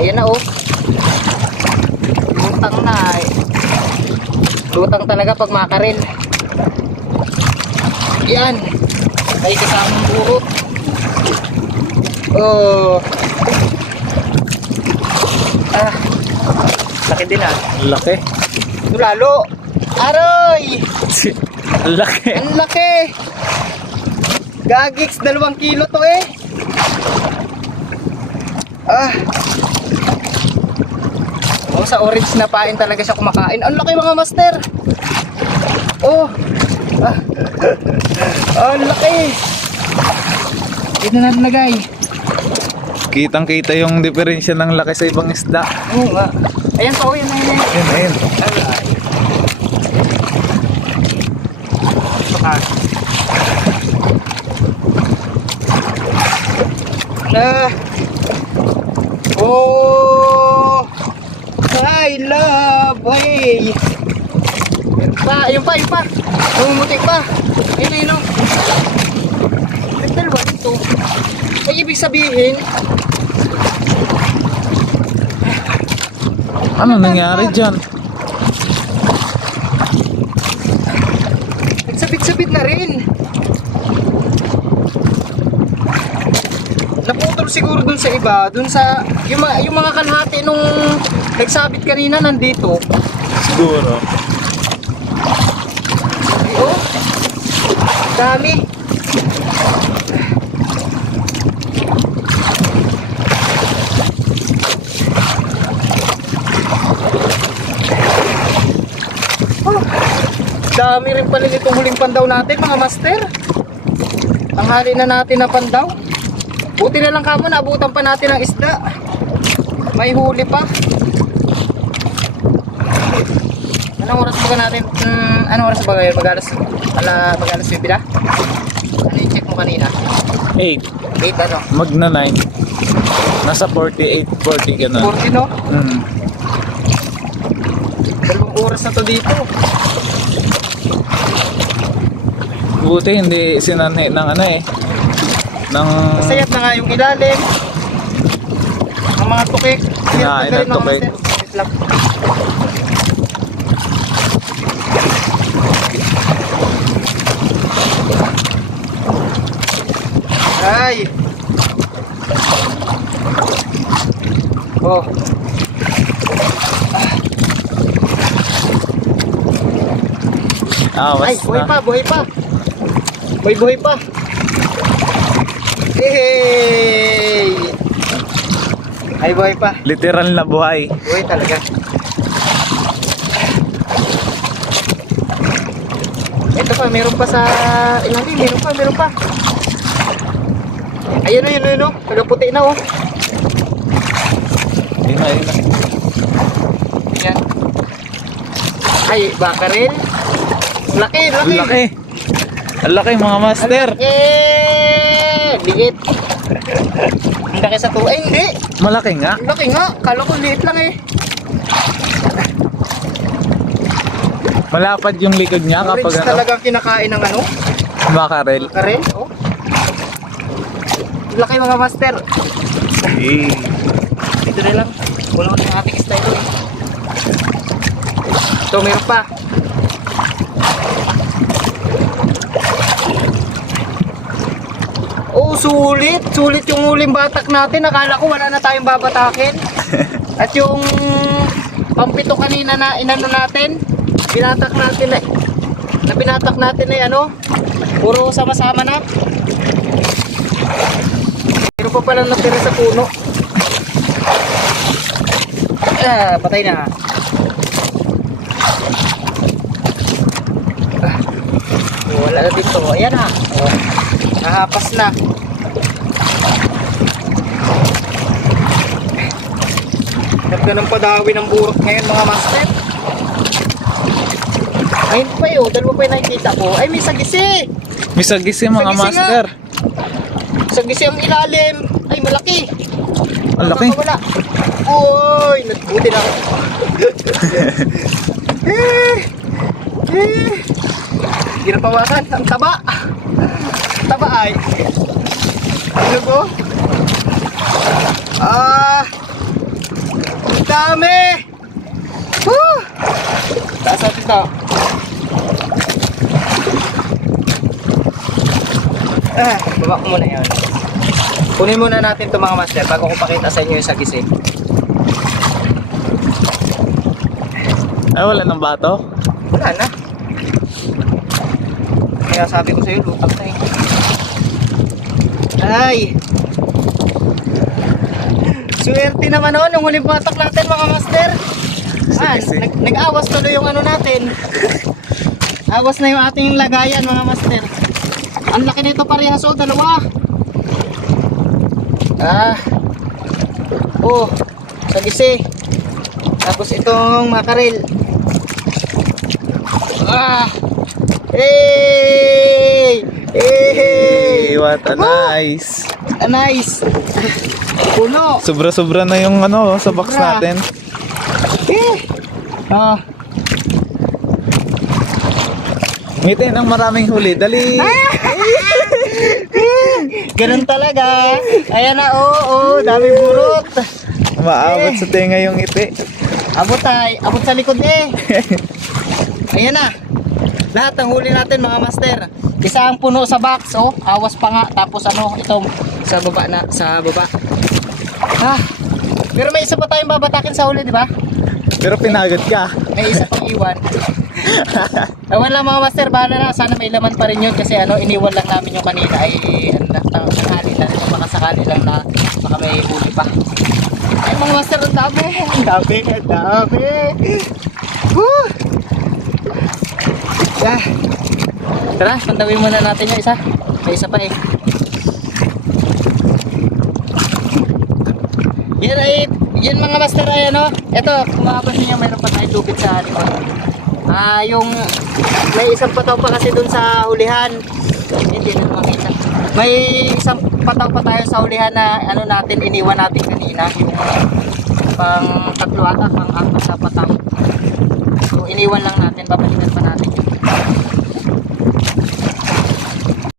Ayan na oh. Lutang na eh. Lutang talaga pag makarel. Yan. May kasamang burot. Oh. Ah. Laki din ah. Laki. Ito lalo. Aroy! Ang laki. Ang laki. Gagiks, 2 kilo to eh. Ah. Oh, sa orange na pain talaga siya kumakain. Ang laki mga master. Oh. Ah. Oh, ang laki. Dito na nalagay. Kitang kita yung diferensya ng laki sa ibang isda. Oo nga. Ayan pa, oh, yan. Ayun. Ah. Oh. I love. Hey. Ayun pa. Namumutik pa. Ayun. Nagdalawa dito. Ay, ibig sabihin, Ano nangyari dyan? nagsabit-sabit na rin. Naputol siguro dun sa iba, dun sa yung mga kalahati nung nagsabit kanina nandito. Siguro. Ay, oh. Dami. Oh, dami rin pala nitong huling pandaw natin mga master. Ang hali na natin na pandaw. Buti na lang kamo, naabutan pa natin ang isda. May huli pa. Anong oras ba natin? Anong oras ba ngayon? Mag-alas 7 na? Ano yung check mo kanina? 8. 8 ano? Magna 9. Nasa 48, 40 ka na. 40 no? 2 oras na to dito. Buti hindi sinanay ng ano eh. Masayat na nga yung ilalim. Ang mga tukik. Kinain ng tukik. Ay. Oh. Ay, buhay pa. Buhay pa. Hey! Ay, buhay pa. Literal na buhay. Buhay talaga. Ito pa, meron pa sa ilalim. Meron pa. Ayun o. Nagaputi na oh. Ayun na. Yan. Ay, baka rin. Laki. Ang laki mga master. Liit. Ang laki sa tuwa. Ay, hindi. Malaki nga. Ang laki nga. Kala ko liit lang eh. Malapad yung likod niya kapag Orange ano, talagang kinakain ng ano. makarel. Baka rin. Oh. Ang laki mga master. Eh. Ito na lang. Wala ko ng ating style eh. Ito, meron pa. Oh, sulit. Sulit yung huling batak natin. Akala ko wala na tayong babatakin. At yung pampito kanina na inano natin, binatak natin eh. Na binatak natin eh ano, puro sama-sama na. Meron pa palang natira sa puno. Ah, patay na. Wala na dito. Ayan na. Oh. Nahapas na. Ganda ng padawi ng burot ngayon mga master. Ayun pa yun. Dalawa pa yung nakikita ko. Ay, may sagisi. May sagisi mga Sagisi master. Sagisi ang ilalim. Ay, malaki. Ang laki. Wala. Uy, nagbuti na ako. Hindi na pawakan. Ang taba. Taba ay. Ano ko? dami! Woo! Taas natin to. Baba ko muna yun. Kunin muna natin ito mga master bago ko pakita sa inyo yung sagisi. Ay, wala ng bato? Wala na. Kaya sabi ko sa'yo, lutang na eh. Ay! Swerte naman noon yung huling batak natin mga master. Sige. Nag-awas tuloy yung ano natin. Awas na yung ating lagayan mga master. Ang laki nito parehas o, dalawa. Oh, sagisi. Tapos itong makarel. Hey! Hey, what a nice. Nice. Puno. Sobra-sobra na yung ano sa box Sobra. natin. Ngitin ang maraming huli. Dali. Ganun talaga. Ayan na, dami burot. Maabot sa tenga yung ngiti. Abot sa likod eh. Ayan na. Lahat ng huli natin mga master. Isa ang puno sa box, awas pa nga. Tapos ito sa baba na, sa baba. Pero may isa pa tayong babatakin sa huli, di ba? Pero pinagod ka. May isa pang iwan. Ewan lang mga master, bahala na. Sana may laman pa rin yun kasi iniwan lang namin yung kanina ay sakali lang. Baka sakali lang na baka may huli pa. Ay mga master, ang dami. Ang dami. Woo! Tara, pantawin muna natin yung isa. May isa pa eh. Yan mga master ay ito, kung makapansin nyo, mayroon pa tayong lupit sa likod. Yung may isang pataw pa kasi dun sa hulihan. Hindi na makita. May isang pataw pa tayo sa hulihan na natin, iniwan natin kanina. Yung pang tatlo ata, pang apat sa pataw. So iniwan lang natin, babalikan pa natin